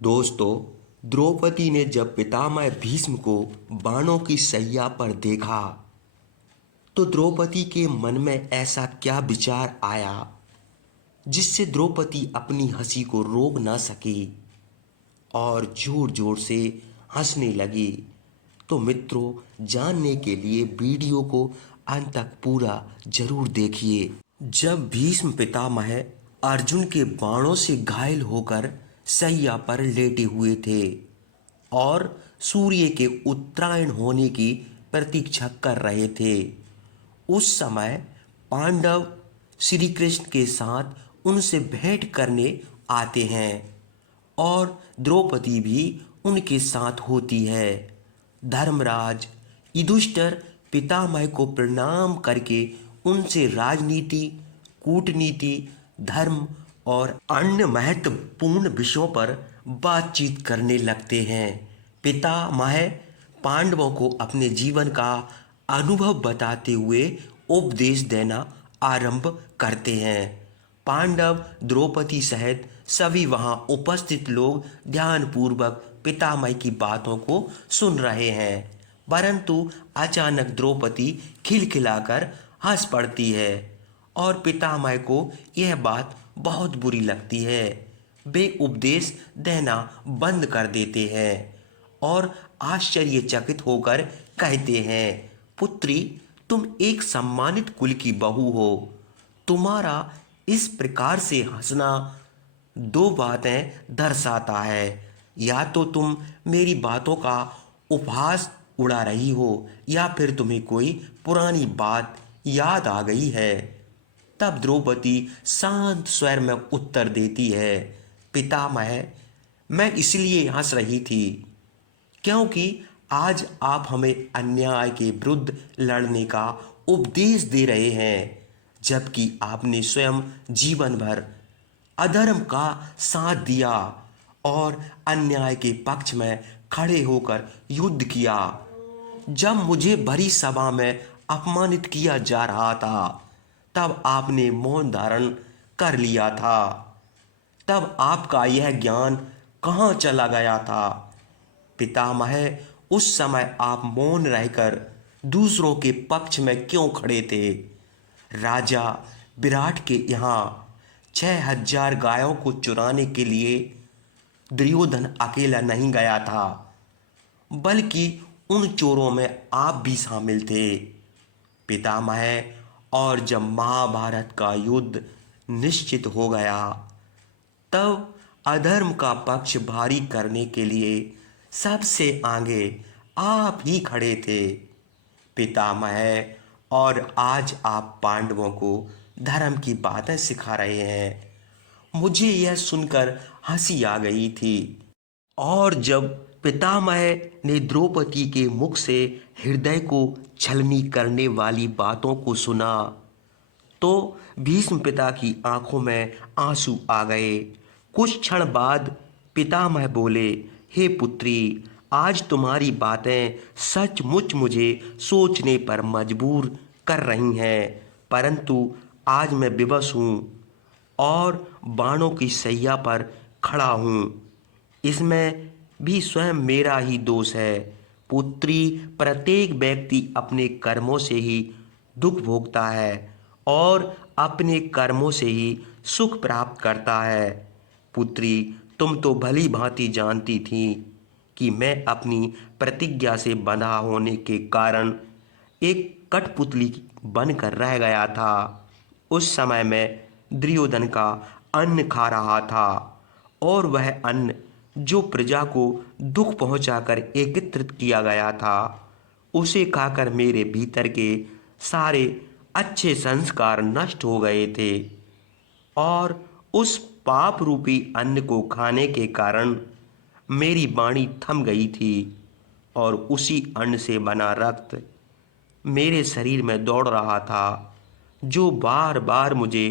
दोस्तों, द्रौपदी ने जब पितामह भीष्म को बाणों की सैया पर देखा तो द्रौपदी के मन में ऐसा क्या विचार आया जिससे द्रौपदी अपनी हंसी को रोक ना सकी और जोर जोर से हंसने लगी। तो मित्रों, जानने के लिए वीडियो को अंत तक पूरा जरूर देखिए। जब भीष्म पितामह अर्जुन के बाणों से घायल होकर सैया पर लेटे हुए थे और सूर्य के उत्तरायण होने की प्रतीक्षा कर रहे थे, उस समय पांडव श्री कृष्ण के साथ उनसे भेंट करने आते हैं और द्रौपदी भी उनके साथ होती है। धर्मराज युधिष्ठिर पितामह को प्रणाम करके उनसे राजनीति, कूटनीति, धर्म और अन्य महत्वपूर्ण विषयों पर बातचीत करने लगते हैं। पितामह पांडवों को अपने जीवन का अनुभव बताते हुए उपदेश देना आरंभ करते हैं। पांडव, द्रौपदी सहित सभी वहां उपस्थित लोग ध्यानपूर्वक पितामह की बातों को सुन रहे हैं, परंतु अचानक द्रौपदी खिलखिलाकर हंस पड़ती है और पितामह को यह बात बहुत बुरी लगती है। वे उपदेश देना बंद कर देते हैं और आश्चर्यचकित होकर कहते हैं, पुत्री, तुम एक सम्मानित कुल की बहू हो। तुम्हारा इस प्रकार से हंसना दो बातें दर्शाता है। या तो तुम मेरी बातों का उपहास उड़ा रही हो या फिर तुम्हें कोई पुरानी बात याद आ गई है। तब द्रौपदी शांत स्वर में उत्तर देती है, पितामह, मैं इसलिए हंस रही थी क्योंकि आज आप हमें अन्याय के विरुद्ध लड़ने का उपदेश दे रहे हैं, जबकि आपने स्वयं जीवन भर अधर्म का साथ दिया और अन्याय के पक्ष में खड़े होकर युद्ध किया। जब मुझे भरी सभा में अपमानित किया जा रहा था, तब आपने मौन धारण कर लिया था। तब आपका यह ज्ञान कहाँ चला गया था? पितामह, उस समय आप मौन रहकर दूसरों के पक्ष में क्यों खड़े थे? राजा विराट के यहाँ 6,000 गायों को चुराने के लिए दुर्योधन अकेला नहीं गया था, बल्कि उन चोरों में आप भी शामिल थे, पितामह। और जब महाभारत का युद्ध निश्चित हो गया, तब अधर्म का पक्ष भारी करने के लिए सबसे आगे आप ही खड़े थे, पितामह। और आज आप पांडवों को धर्म की बातें सिखा रहे हैं। मुझे यह सुनकर हंसी आ गई थी। और जब पितामह ने द्रौपदी के मुख से हृदय को छलनी करने वाली बातों को सुना, तो भीष्म पिता की आंखों में आंसू आ गए। कुछ क्षण बाद पितामह बोले, हे पुत्री, आज तुम्हारी बातें सचमुच मुझे सोचने पर मजबूर कर रही हैं, परंतु आज मैं विवश हूँ और बाणों की सैया पर खड़ा हूँ। इसमें भी स्वयं मेरा ही दोष है। पुत्री, प्रत्येक व्यक्ति अपने कर्मों से ही दुख भोगता है और अपने कर्मों से ही सुख प्राप्त करता है। पुत्री, तुम तो भली भांति जानती थी कि मैं अपनी प्रतिज्ञा से बंधा होने के कारण एक कठपुतली बनकर रह गया था। उस समय मैं दुर्योधन का अन्न खा रहा था और वह अन्न जो प्रजा को दुख पहुंचाकर एकत्रित किया गया था, उसे खाकर मेरे भीतर के सारे अच्छे संस्कार नष्ट हो गए थे और उस पाप रूपी अन्न को खाने के कारण मेरी वाणी थम गई थी और उसी अन्न से बना रक्त मेरे शरीर में दौड़ रहा था, जो बार बार मुझे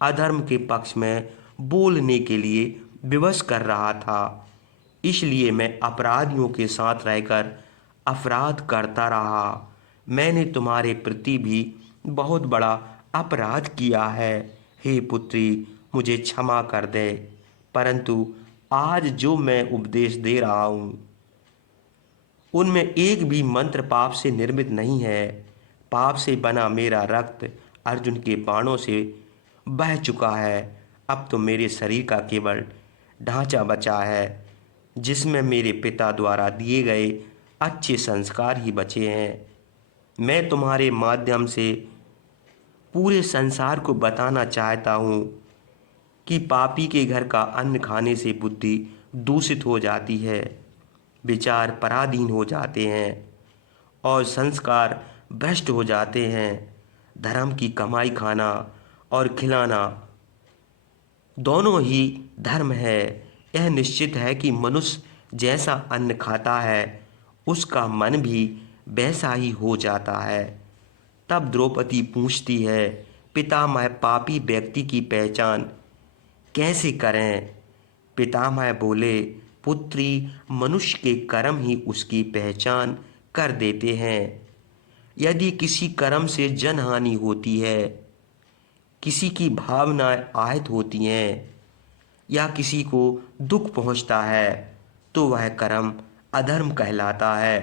अधर्म के पक्ष में बोलने के लिए विवश कर रहा था। इसलिए मैं अपराधियों के साथ रहकर अपराध करता रहा। मैंने तुम्हारे प्रति भी बहुत बड़ा अपराध किया है। हे पुत्री, मुझे क्षमा कर दे, परंतु आज जो मैं उपदेश दे रहा हूँ उनमें एक भी मंत्र पाप से निर्मित नहीं है। पाप से बना मेरा रक्त अर्जुन के बाणों से बह चुका है। अब तो मेरे शरीर का केवल ढांचा बचा है, जिसमें मेरे पिता द्वारा दिए गए अच्छे संस्कार ही बचे हैं। मैं तुम्हारे माध्यम से पूरे संसार को बताना चाहता हूँ कि पापी के घर का अन्न खाने से बुद्धि दूषित हो जाती है, विचार पराधीन हो जाते हैं और संस्कार भ्रष्ट हो जाते हैं। धर्म की कमाई खाना और खिलाना दोनों ही धर्म है। यह निश्चित है कि मनुष्य जैसा अन्न खाता है उसका मन भी वैसा ही हो जाता है। तब द्रौपदी पूछती है, पितामह पापी व्यक्ति की पहचान कैसे करें? पितामह बोले, पुत्री, मनुष्य के कर्म ही उसकी पहचान कर देते हैं। यदि किसी कर्म से जनहानि होती है, किसी की भावनाएं आहत होती हैं या किसी को दुख पहुंचता है तो वह कर्म अधर्म कहलाता है।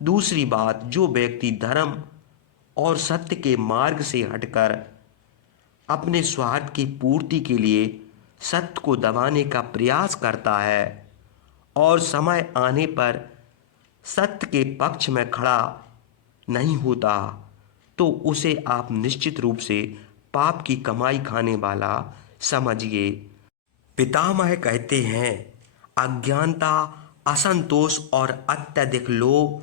दूसरी बात, जो व्यक्ति धर्म और सत्य के मार्ग से हटकर अपने स्वार्थ की पूर्ति के लिए सत्य को दबाने का प्रयास करता है और समय आने पर सत्य के पक्ष में खड़ा नहीं होता, तो उसे आप निश्चित रूप से पाप की कमाई खाने वाला समझिए। पितामह कहते हैं, अज्ञानता, असंतोष और अत्यधिक लोभ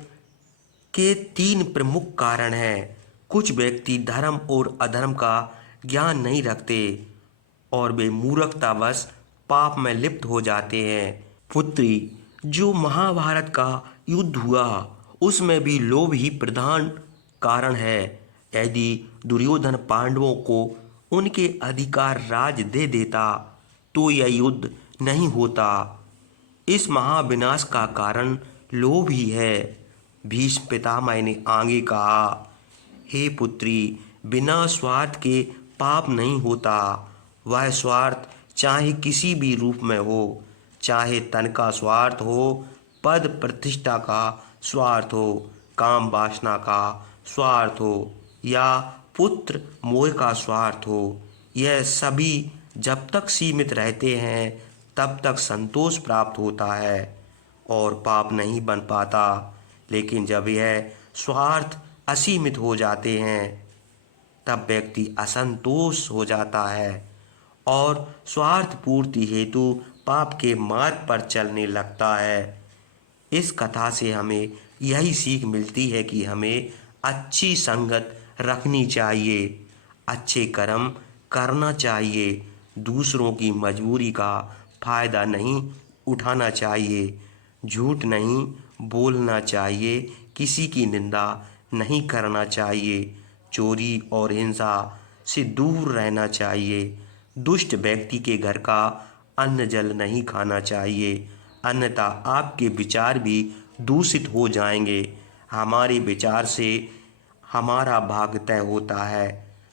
के तीन प्रमुख कारण हैं। कुछ व्यक्ति धर्म और अधर्म का ज्ञान नहीं रखते और वे मूर्खतावश पाप में लिप्त हो जाते हैं। पुत्री, जो महाभारत का युद्ध हुआ उसमें भी लोभ ही प्रधान कारण है। यदि दुर्योधन पांडवों को उनके अधिकार राज दे देता तो यह युद्ध नहीं होता। इस महाविनाश का कारण लोभ ही है। भीष्म पितामह ने आगे कहा, हे पुत्री, बिना स्वार्थ के पाप नहीं होता। वह स्वार्थ चाहे किसी भी रूप में हो, चाहे तन का स्वार्थ हो, पद प्रतिष्ठा का स्वार्थ हो, काम वासना का स्वार्थ हो या पुत्र मोह का स्वार्थ हो, यह सभी जब तक सीमित रहते हैं तब तक संतोष प्राप्त होता है और पाप नहीं बन पाता। लेकिन जब यह स्वार्थ असीमित हो जाते हैं तब व्यक्ति असंतोष हो जाता है और स्वार्थ पूर्ति हेतु पाप के मार्ग पर चलने लगता है। इस कथा से हमें यही सीख मिलती है कि हमें अच्छी संगत रखनी चाहिए, अच्छे कर्म करना चाहिए, दूसरों की मजबूरी का फायदा नहीं उठाना चाहिए, झूठ नहीं बोलना चाहिए, किसी की निंदा नहीं करना चाहिए, चोरी और हिंसा से दूर रहना चाहिए, दुष्ट व्यक्ति के घर का अन्न जल नहीं खाना चाहिए, अन्यथा आपके विचार भी दूषित हो जाएंगे। हमारे विचार से हमारा भाग्य तय होता है।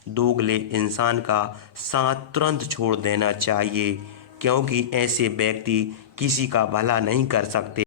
दोगले इंसान का साथ तुरंत छोड़ देना चाहिए, क्योंकि ऐसे व्यक्ति किसी का भला नहीं कर सकते।